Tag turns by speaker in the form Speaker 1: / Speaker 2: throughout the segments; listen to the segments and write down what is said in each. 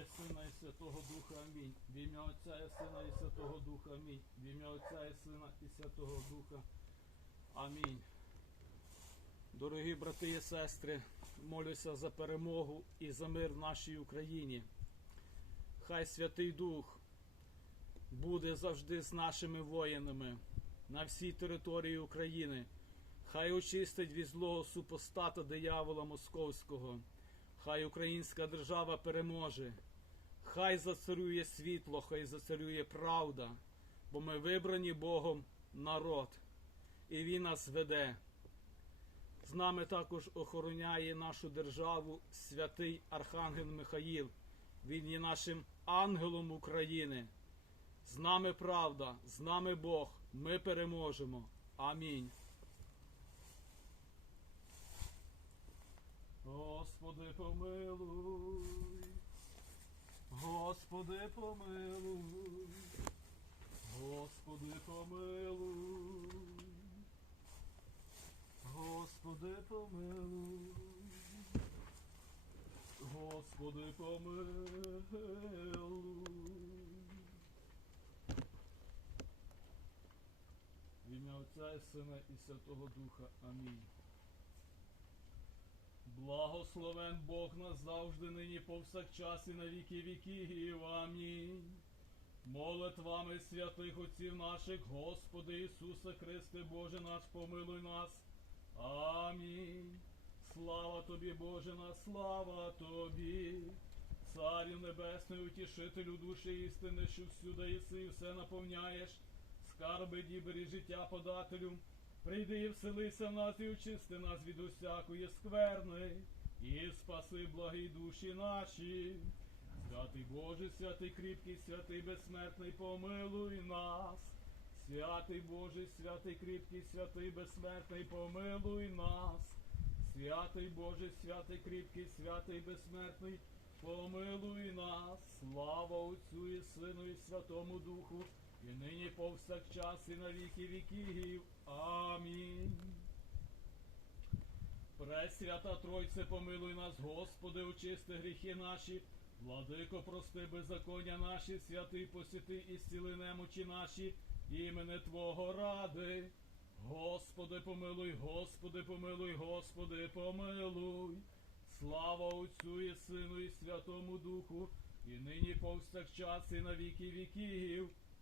Speaker 1: і Сина, і Святого Духа. Амінь. В ім'я Отця і Сина, і Святого Духа. Амінь. В ім'я Отця і Сина, і Святого Духа. Амінь. Дорогі брати і сестри, молюся за перемогу і за мир в нашій Україні. Хай Святий Дух буде завжди з нашими воїнами на всій території України. Хай очистить від злого супостата диявола московського. Хай українська держава переможе. Хай зацарює світло, хай зацарює правда, бо ми вибрані Богом народ, і Він нас веде. З нами також охороняє нашу державу святий Архангел Михаїл. Він є нашим ангелом України. З нами правда, з нами Бог. Ми переможемо. Амінь. Господи, помилуй. Господи, помилуй. Господи, помилуй. Господи, помилуй. Господи, помилуй. В ім'я Отця і Сина і Святого Духа. Амінь. Благословен Бог назавжди, нині повсякчас і на віки віків. Амінь. Молитвами святих отців наших, Господи Ісусе Христе, Боже наш, помилуй нас. Амінь. Слава тобі, Боже наш, слава тобі. Царю Небесний, утішителю душі істини, що всюди єси і все наповняєш, скарби дібері життя подателю. Прийди і вселися в нас і очисти нас від усякої скверни, і спаси благі душі наші. Святий Боже, святий кріпкий, святий безсмертний, помилуй нас. Святий Боже, святий кріпкий, святий безсмертний, помилуй нас. Святий Боже, святий кріпкий, святий безсмертний, помилуй нас. Слава Отцю і Сину і Святому Духу, і нині повсякчас, і на віки віків. Амінь. Пресвята Тройце, помилуй нас, Господи, очисти гріхи наші, владико, прости беззаконня наші, святий посіти і зціли немочі наші, імене Твого ради. Господи, помилуй, Господи, помилуй, Господи, помилуй. Слава Отцю і Сину і Святому Духу, і нині повсякчас, і на віки віків.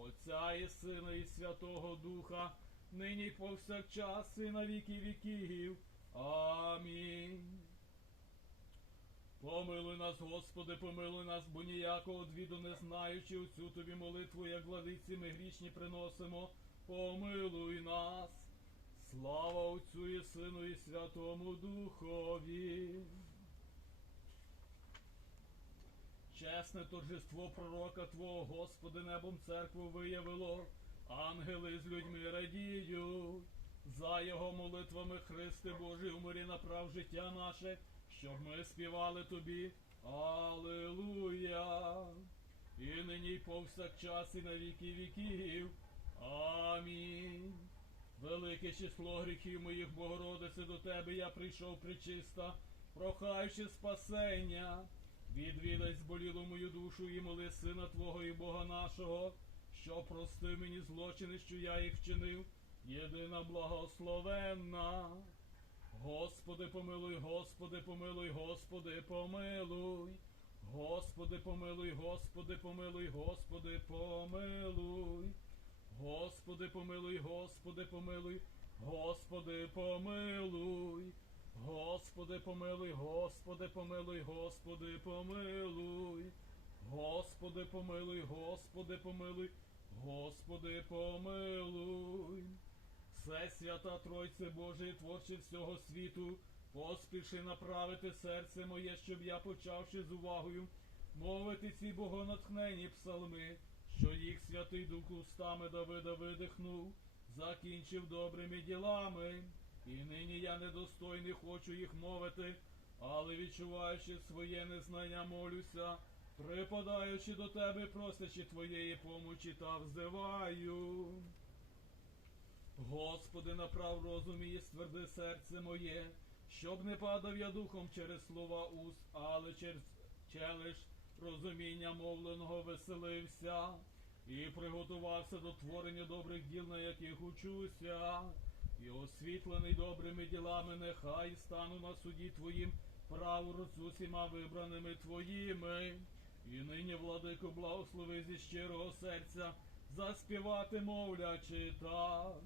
Speaker 1: Отця і Сина, і Святого Духа, нині повсякчас, і на віки віків. Амінь. Помилуй нас, Господи, помилуй нас, бо ніякого одвіду не знаючи, оцю тобі молитву, як владиці ми грішні приносимо. Помилуй нас. Слава Отцю і Сину і Святому Духові. Чесне торжество пророка Твого, Господи, небом церкву виявило, ангели з людьми радіють. За його молитвами Христи Божий у мирі направ життя наше, щоб ми співали Тобі. Аллилуйя! І нині й повсякчас, і на віки віків. Амінь. Велике число гріхів моїх, Богородице, до тебе я прийшов причиста, прохаючи спасення. Відвідай зболілу мою душу і моли Сина Твого і Бога нашого, що прости мені злочини, що я їх вчинив, єдина благословенна. Господи, помилуй, Господи, помилуй, Господи, помилуй. Господи, помилуй, Господи, помилуй, Господи, помилуй. Господи, помилуй, Господи, помилуй, Господи, помилуй. Господи, помилуй, Господи, помилуй, Господи, помилуй. Господи, помилуй, Господи, помилуй, Господи, помилуй. Все свята Тройце Божий, творче всього світу, поспіши направити серце моє, щоб я, почавши з увагою, мовити ці богонатхнені псалми, що їх святий Дух устами Давида видихнув, закінчив добрими ділами. І нині я недостойний хочу їх мовити, але відчуваючи своє незнання, молюся, припадаючи до тебе, просячи твоєї помочі та взиваю. Господи, направ розум і стверди серце моє, щоб не падав я духом через слова уст, але через челиш розуміння мовленого веселився і приготувався до творення добрих діл, на яких учуся, і освітлений добрими ділами, нехай стану на суді Твоїм праворуч з усіма вибраними Твоїми. І нині, владико, благослови зі щирого серця, заспівати мовлячи так.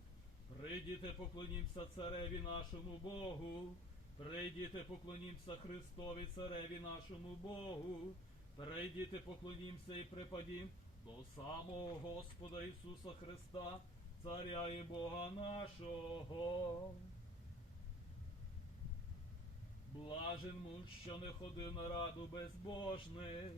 Speaker 1: Прийдіте, поклонімся цареві нашому Богу. Прийдіте, поклонімся Христові цареві нашому Богу. Прийдіте, поклонімся і припадім до самого Господа Ісуса Христа, Царя і Бога нашого. Блажен муж, що не ходив на раду безбожних.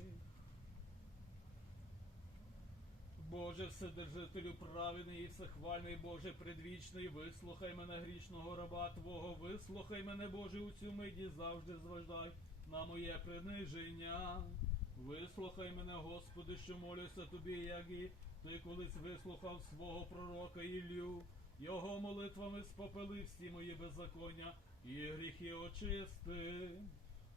Speaker 1: Боже, вседержителю праведний і всехвальний, Боже, предвічний, вислухай мене грішного раба Твого, вислухай мене, Боже, у цю миді завжди зваждай на моє приниження. Вислухай мене, Господи, що молюся тобі, як і ти колись вислухав свого пророка Іллю. Його молитвами спопели всі мої беззаконня і гріхи очисти.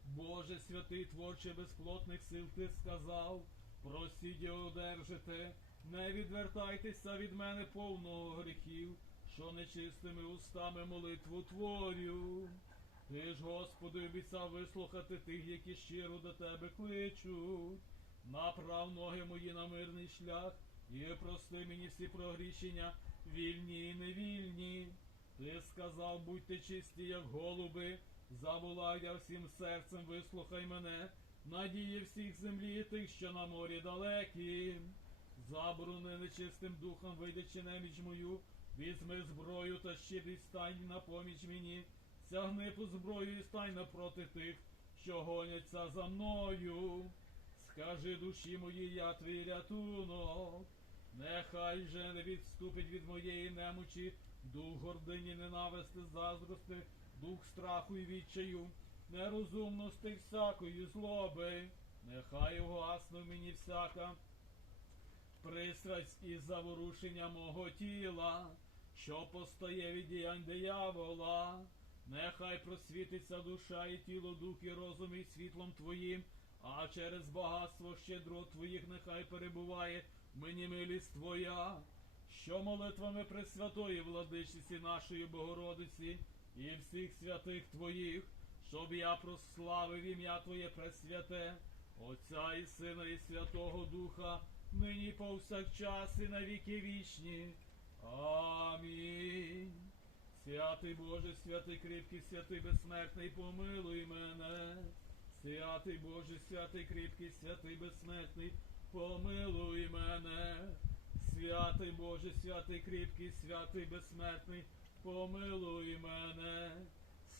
Speaker 1: Боже, святий творче безплотних сил, ти сказав, просіть і одержите, не відвертайтеся від мене повного гріхів, що нечистими устами молитву творю. Ти ж, Господи, обіцяв вислухати тих, які щиро до тебе кличуть. Направ ноги мої на мирний шлях, і прости мені всі прогріщення, вільні і невільні. Ти сказав, будьте чисті, як голуби, заволай я всім серцем, вислухай мене, надії всіх землі, тих, що на морі далекі. Заборони нечистим духом, вийдячи неміч мою, візьми зброю та щит стань на поміч мені, сягни по зброю і стань напроти тих, що гоняться за мною. Скажи душі моїй, я твій рятунок. Нехай же не відступить від моєї немочі, дух гордині ненависти, заздрости, дух страху і відчаю, нерозумності всякої злоби. Нехай угасне в мені всяка пристрасть і заворушення мого тіла, що постає від діянь диявола. Нехай просвітиться душа і тіло, дух і розум і світлом Твоїм, а через багатство щедро Твоїх нехай перебуває мені милість Твоя, що молитвами Пресвятої владичиці нашої Богородиці і всіх святих Твоїх, щоб я прославив ім'я Твоє Пресвяте, Отця і Сина, і Святого Духа, нині повсякчас і на віки вічні. Амінь. Святий Боже, святий кріпкий, святий безсмертний, помилуй мене. Святий Боже, святий кріпкий, святий безсмертний, помилуй мене. Святий Боже, святий кріпкий, святий безсмертний, помилуй мене.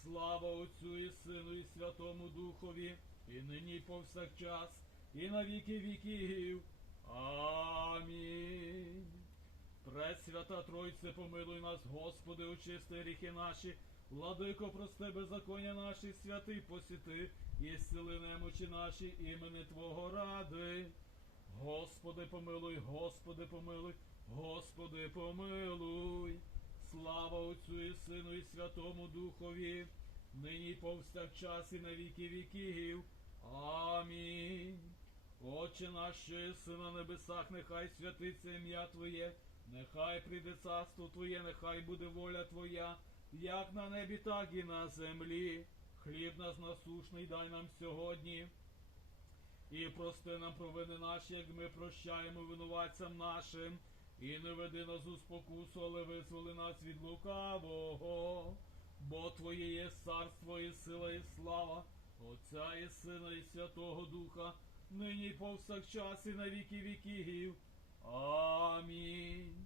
Speaker 1: Слава Отцю і Сину, і Святому Духові, і нині і повсякчас, і на віки віків. Амінь. Пресвята Тройце, помилуй нас, Господи, очисти гріхи наші, владико, прости беззаконня наші, святий посіти, і сили немочі наші, імени Твого ради. Господи, помилуй, Господи, помилуй, Господи, помилуй. Слава Отцю і Сину, і Святому Духові, нині повсякчас, і на віки віків. Амінь. Отче наш, що єси на небесах, нехай святиться ім'я Твоє, нехай прийде царство Твоє, нехай буде воля Твоя, як на небі, так і на землі. Хліб нас насушний дай нам сьогодні. І прости нам провини наші, як ми прощаємо винуватцям нашим, і не веди нас у спокусу, але визволи нас від лукавого. Бо Твоє є царство, і сила, і слава, Отця і Сина, і Святого Духа, нині повсякчас, і на віки віків. Амінь.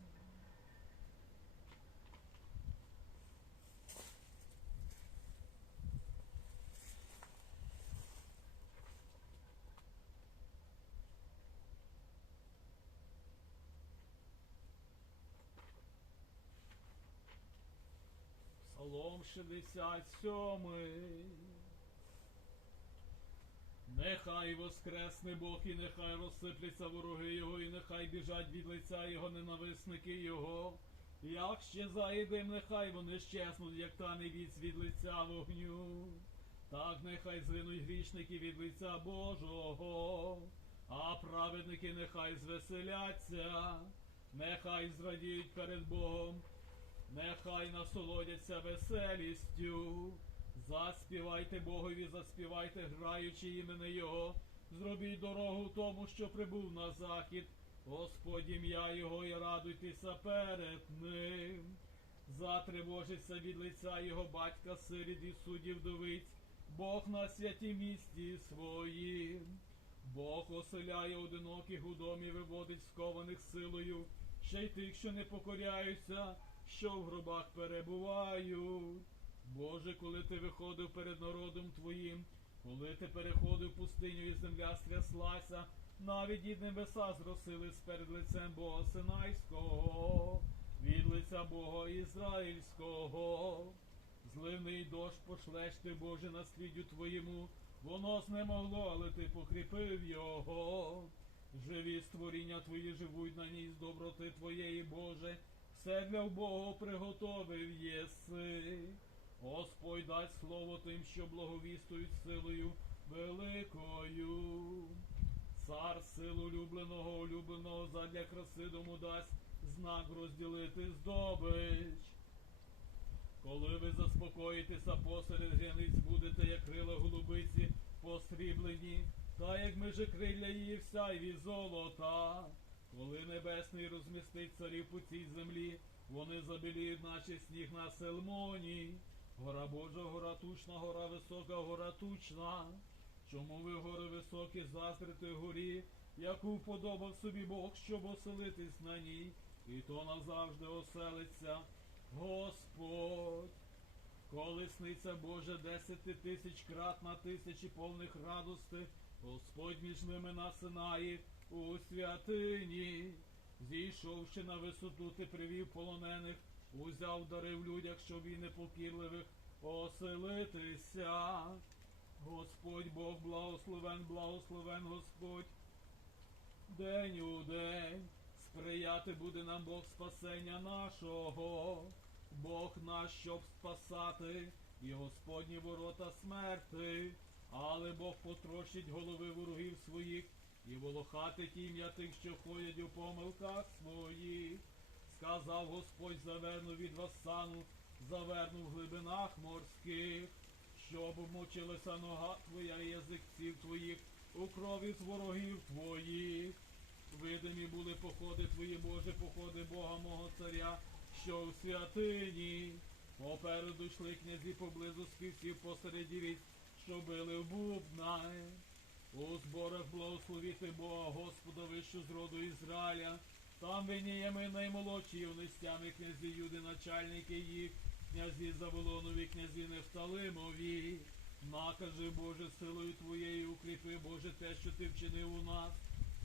Speaker 1: Псалом 67. Нехай воскресне Бог, і нехай розсипляться вороги Його, і нехай біжать від лиця Його ненависники Його. Як ще заїдем, нехай вони щезнуть, як та невіць від лиця вогню. Так нехай згинуть грішники від лиця Божого, а праведники нехай звеселяться, нехай зрадіють перед Богом. Нехай насолодяться веселістю. Заспівайте Богові, заспівайте, граючи імени Його. Зробіть дорогу тому, що прибув на захід. Господь ім'я Його і радуйтеся перед ним. Затривожиться від лиця Його батька, сирід і суддів вдовиць. Бог на святім місті своїм. Бог оселяє одиноких у домі, виводить скованих силою, ще й тих, що не покоряються, що в гробах перебувають. Боже, коли ти виходив перед народом твоїм, коли ти переходив пустиню і земля стряслася, навіть і небеса зросились перед лицем Бога Синайського, від лиця Бога Ізраїльського. Зливний дощ пошлеш ти, Боже, на слідю твоєму, воно знемогло, але ти покріпив його. Живі створіння твої живуть на ній з доброти твоєї, Боже, все для Бога приготовив єси. Господь дасть слово тим, що благовістують силою великою. Цар силу улюбленого, улюбленого задля краси дому дасть знак розділити здобич. Коли ви заспокоїтеся посеред гряниць, будете, як крила голубиці, посріблені, та як межи крилля її вся й золота. Коли небесний розмістить царів по цій землі, вони забіліють, наче сніг на Селмоні. Гора Божа, гора тучна, гора висока, гора тучна. Чому ви гори високі заздрите горі, яку вподобав собі Бог, щоб оселитись на ній, і то назавжди оселиться Господь. Колесниця Божа десяти тисяч крат на тисячі повних радости, Господь між ними насинає у святині. Зійшовши на висоту, ти привів полонених, узяв дари в людях, щоб і непокірливих оселитися. Господь Бог благословен, благословен Господь. День у день сприяти буде нам Бог спасення нашого, Бог наш, щоб спасати, і Господні ворота смерти, але Бог потрощить голови ворогів своїх і волохатить ім'я тих, що ходять у помилках своїх. Сказав Господь, заверну від вас сану, заверну в глибинах морських, щоб мучилася нога твоя і язикців твоїх у крові з ворогів твоїх. Видимі були походи твої, Боже, походи Бога мого царя, що в святині. Попереду йшли князі поблизу співців посеред що били в бубна. У зборах благословіти Бога, Господа вищу з роду Ізраїля. Там виніями наймолодші внестями князі Юди, начальники їх, князі Заволонові, князі Нефталимові. Накажи, Боже, силою Твоєю укріпи, Боже, те, що ти вчинив у нас.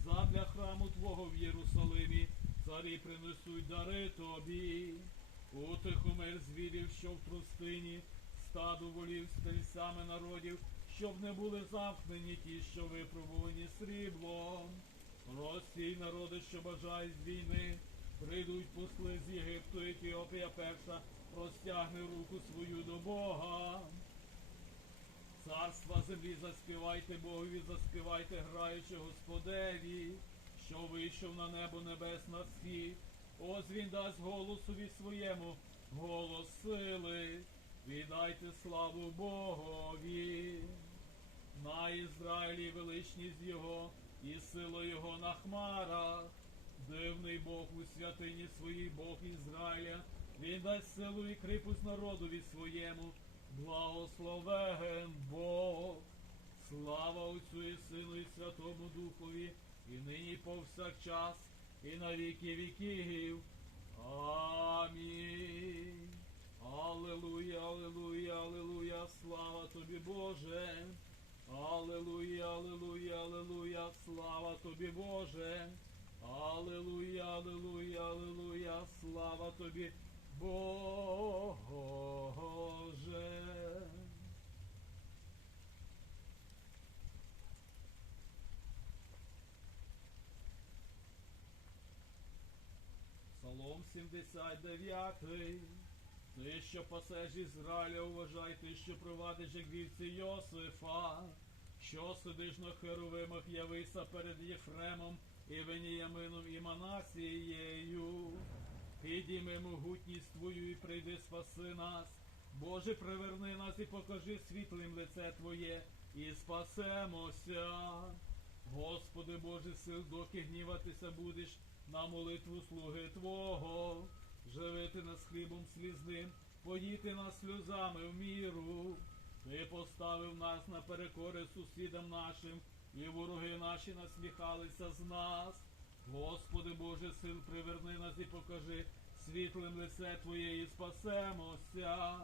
Speaker 1: Задля храму Твого в Єрусалимі, царі принесуть дари тобі. Утихомир звірів, що в трустині, стаду волів з тельцями народів, щоб не були замкнені ті, що випробувані сріблом. Розсій народи, що бажають війни, прийдуть посли з Єгипту, Ефіопія перша, простягне руку свою до Бога. Царства землі заспівайте Богові, заспівайте, граючи Господеві, що вийшов на небо небес на схід. Ось він дасть голосові своєму, голос сили, віддайте славу Богові. На Ізраїлі величність Його і сила Його на хмарах. Дивний Бог у святині своїй Бог Ізраїля, він дасть силу і кріпость народові своєму, благословен Бог. Слава Отцю і Сину і Святому Духові, і нині повсякчас, і на віки віків. Амінь. Аллилуйя, аллилуйя, аллилуйя, слава тобі, Боже. Аллилуйя, аллилуйя, аллилуйя, слава тобі, Боже. Аллилуйя, аллилуйя, аллилуйя, слава тобі, Боже. Псалом 79. Ти, що пасеш Ізраїля, уважай, ти, що провадиш як вівці Йосифа, що сидиш на херовимах, явися перед Єфремом і Веніямином і Манасією. Підійми могутність твою і прийди спаси нас. Боже, приверни нас і покажи світлим лице Твоє, і спасемося. Господи Боже сил, доки гніватися будеш на молитву слуги Твого, живити нас хлібом слізним, поїти нас сльозами в міру. Ти поставив нас на перекори сусідам нашим, і вороги наші насміхалися з нас. Господи Боже сил, приверни нас і покажи світлим лице Твоє і спасемося.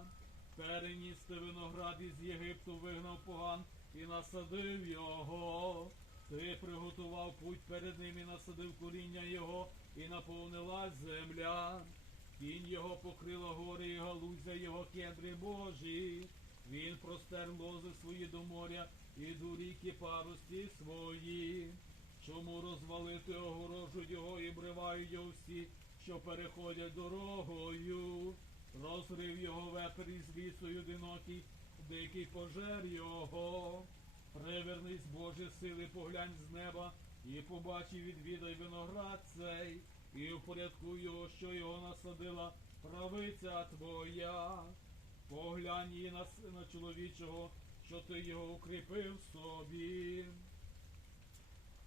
Speaker 1: Переніс ти виноград із Єгипту, вигнав поган і насадив його. Ти приготував путь перед ним і насадив коріння його, і наповнилась земля. Тінь його покрила гори і галузя його кедри Божі. Він простер лози свої до моря і до ріки парості свої. Чому розвалити огорожу його і бривають його всі, що переходять дорогою? Розрив його вепер із лісу одинокий, дикий пожер його. Привернись, Боже, сили, поглянь з неба, і побачи, відвідай виноград цей, і упорядкуй його, що його насадила правиця твоя. Поглянь її на сина чоловічого, що ти його укріпив собі.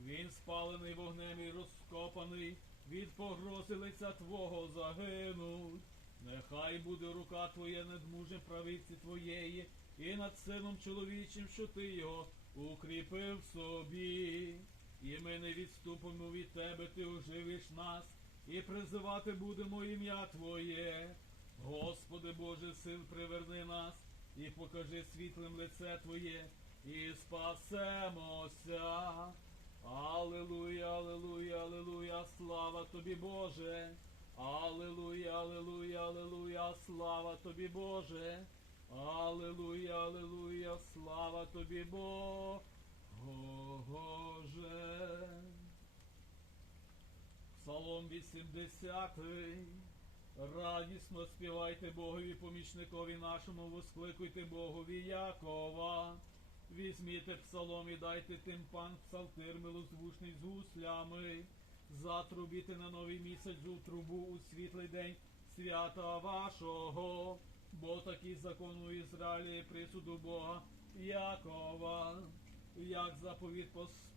Speaker 1: Він спалений вогнем і розкопаний, від погрози лиця Твого загинуть. Нехай буде рука Твоя над мужем правиці Твоєї, і над сином чоловічим, що ти його укріпив собі. І ми не відступимо від тебе, ти оживиш нас, і призивати будемо ім'я Твоє. Господи Боже, сил, приверни нас, і покажи світлим лице Твоє, і спасемося. Аллилуйя, аллилуйя, аллилуйя, слава тобі, Боже. Аллилуйя, аллилуйя, аллилуйя, слава тобі, Боже. Аллилуйя, аллилуйя, слава тобі, Боже. Псалом 80. Радісно співайте Богові помічникові нашому, воскликуйте Богові Якова. Візьміте псалом і дайте тимпан псалтир милозвучний з гуслями. Затрубіте на новий місяць у трубу у світлий день свята вашого, бо такий закон у Ізраїлі присуду Бога Якова, як заповіт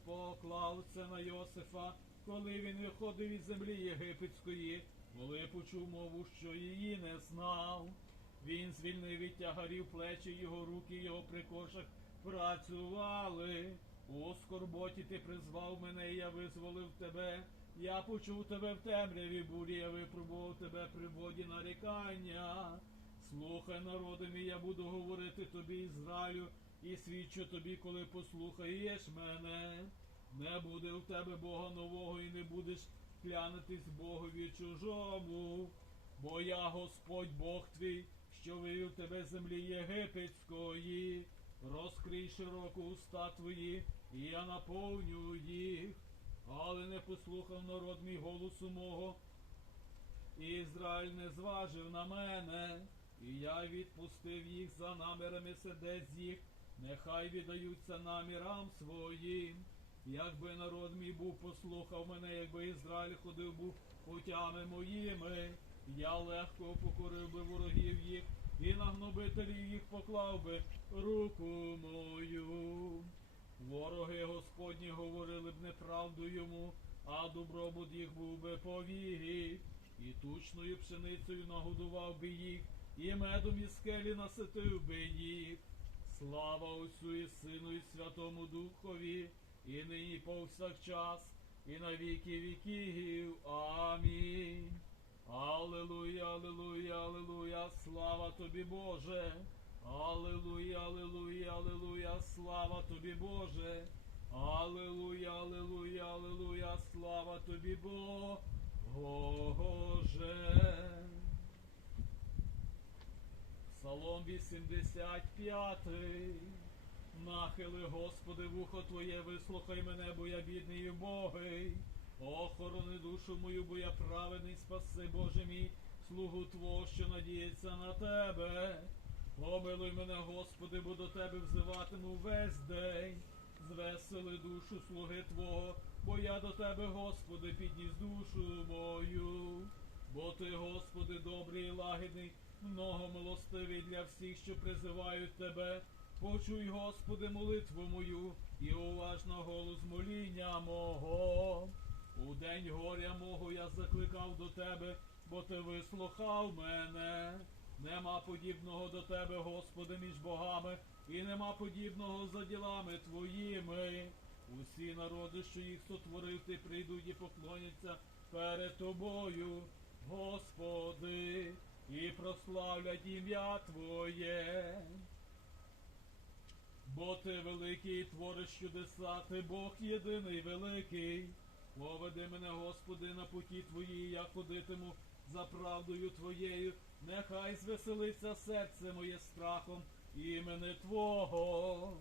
Speaker 1: поклав це на Йосифа, коли він виходив із землі єгипетської, коли почув мову, що її не знав. Він звільнив від тягарів плечі, його руки, його при кошах працювали. У скорботі ти призвав мене, і я визволив тебе. Я почув тебе в темряві бурі, я випробував тебе при воді нарікання. Слухай, народи мій, я буду говорити тобі, Ізраїлю, і свідчу тобі, коли послухаєш мене. Не буде у тебе Бога нового, і не будеш клянитись Богові чужому. Бо я Господь Бог твій, що вивів тебе з землі єгипетської. Розкрий широко уста твої, і я наповню їх. Але не послухав народ мій голосу мого, Ізраїль не зважив на мене, і я відпустив їх за намірами сердець їх, нехай віддаються намірам своїм. Якби народ мій був послухав мене, якби Ізраїль ходив був путями моїми, я легко покорив би ворогів їх і на гнобителів їх поклав би руку мою. Вороги Господні говорили б неправду йому, а добробут їх був би повік, і тучною пшеницею нагодував би їх, і медом із скелі наситив би їх. Слава Отцю і Сину і Святому Духові, і нині повсякчас, і на віки віків. Амінь. Аллилуйя, аллилуйя, аллилуйя, слава тобі, Боже. Аллилуйя, аллилуйя, аллилуйя, слава тобі, Боже. Аллилуйя, аллилуйя, аллилуйя, слава тобі, Боже. Псалом 85. Нахили, Господи, вухо Твоє, вислухай мене, бо я бідний і убогий. Охорони душу мою, бо я праведний, спаси, Боже мій, слугу Твого, що надіється на Тебе. Помилуй мене, Господи, бо до Тебе взиватиму весь день. Звесели душу слуги Твого, бо я до Тебе, Господи, підніс душу мою. Бо Ти, Господи, добрий і лагідний, много милостивий для всіх, що призивають Тебе. Почуй, Господи, молитву мою і уважно голос моління мого. У день горя мого я закликав до Тебе, бо Ти вислухав мене. Нема подібного до Тебе, Господи, між богами, і нема подібного за ділами Твоїми. Усі народи, що їх сотворив, Ти прийдуть і поклоняться перед Тобою, Господи, і прославлять ім'я Твоє. Бо ти великий, твориш чудеса, ти Бог єдиний великий. Поведи мене, Господи, на путі Твої, я ходитиму за правдою Твоєю. Нехай звеселиться серце моє страхом імени Твого.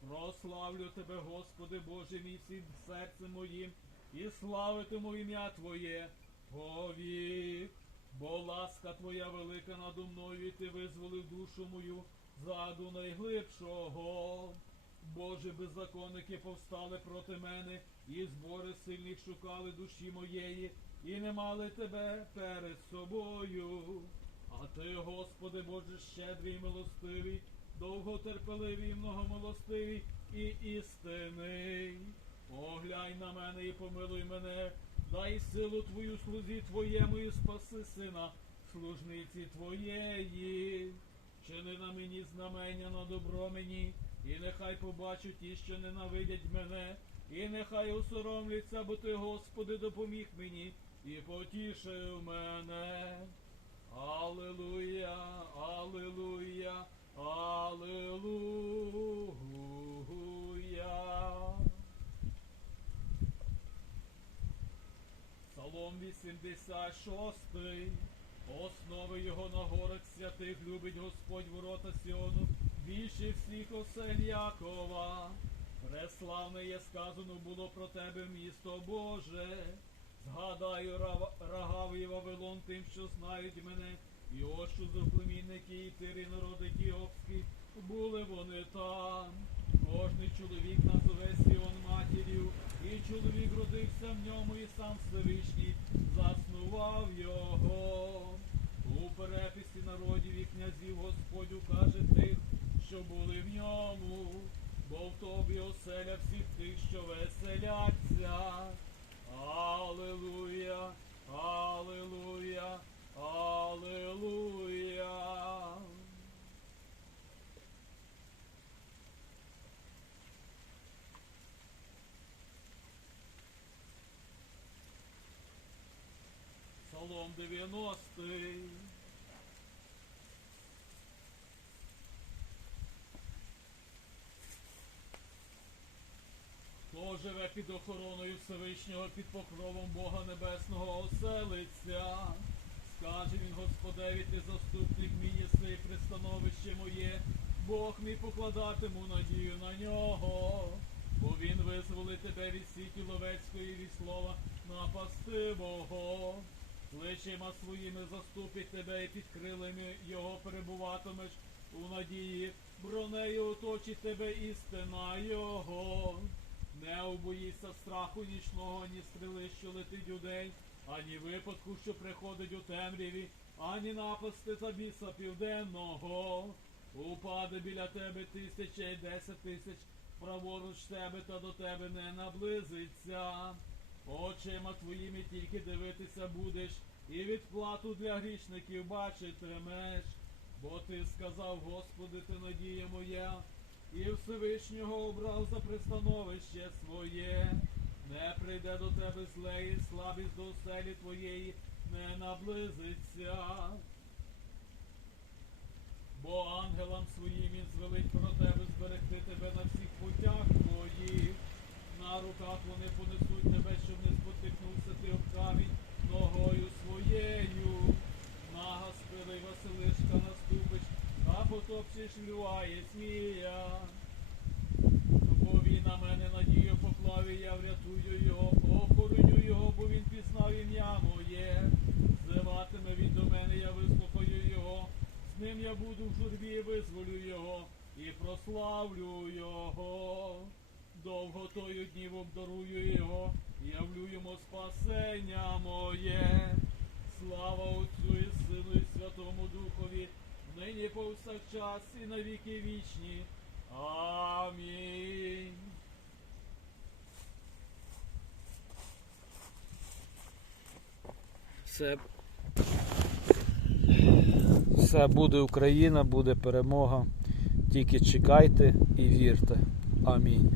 Speaker 1: Прославлю Тебе, Господи, Боже мій, всім серцем моїм, і славитиму ім'я Твоє повік. Бо ласка Твоя велика надо мною, і Ти визволив душу мою заду найглибшого. Боже, беззаконники повстали проти мене, і збори сильних шукали душі моєї, і не мали тебе перед собою. А ти, Господи, Боже, щедрий і милостивий, довготерпеливий і многомилостивий і істинний. Оглянь на мене і помилуй мене, дай силу Твою слузі Твоєму і спаси сина, служниці Твоєї. Чини на мені знамення на добро мені, і нехай побачать ті, що ненавидять мене, і нехай усоромляться, бо ти, Господи, допоміг мені і потішив мене. Аллилуйя, Аллилуйя, Аллилуйя. Псалом 86. Основи його на горах святих любить Господь ворота Сіону, більше всіх осель Якова. Преславне є сказано було про тебе місто Боже. Згадаю Рава- Рагавий Вавилон тим, що знають мене, і ощу заплемінники, і тирі народи Тіопські, були вони там. Кожний чоловік назове Сіон матір'ю, і чоловік родився в ньому, і сам Всевишній заснував його. Переписі народів і князів Господь укаже тих, що були в ньому, бо в тобі оселя всіх тих, що веселяться. Аллилуйя, Аллилуйя, Аллилуйя. Псалом 90. Живе під охороною Всевишнього, під покровом Бога Небесного оселиться. Скаже він Господеві, ти заступник мій єси, пристановище моє, Бог мій покладатиму надію на нього. Бо він визволить тебе від сіті ловецької від слова напастивого. Плечима своїми заступить тебе і під крилами його перебуватимеш у надії, бронею оточить тебе істина Його. Не убоїться страху нічного, ні стріли, що летить удень, ані випадку, що приходить у темряві, ані напасти та біса південного. Упаде біля тебе тисяча й десять тисяч, праворуч тебе та до тебе не наблизиться. Очима твоїми тільки дивитися будеш, і відплату для грішників бачитимеш. Бо ти сказав, Господи, ти надія моя, і Всевишнього обрав за пристановище своє. Не прийде до тебе зле, і слабість до оселі твоєї не наблизиться. Бо ангелам своїм він звелить про тебе зберегти тебе на всіх путях твоїх. На руках вони понесуть тебе, щоб не спотикнувся ти об камінь потопчеш льва і смія. Бо він на мене надію поклав, і я врятую його, охороню його, бо він пізнав ім'я моє. Зиватиме він до мене, я вислухаю його. З ним я буду в журбі, визволю його і прославлю його. Довготою днів обдарую його, явлю йому спасення моє. Слава Отцю і Сину і Святому Духові, нині повсякчас і на віки вічні. Амінь.
Speaker 2: Все, все буде Україна, буде перемога. Тільки чекайте і вірте. Амінь.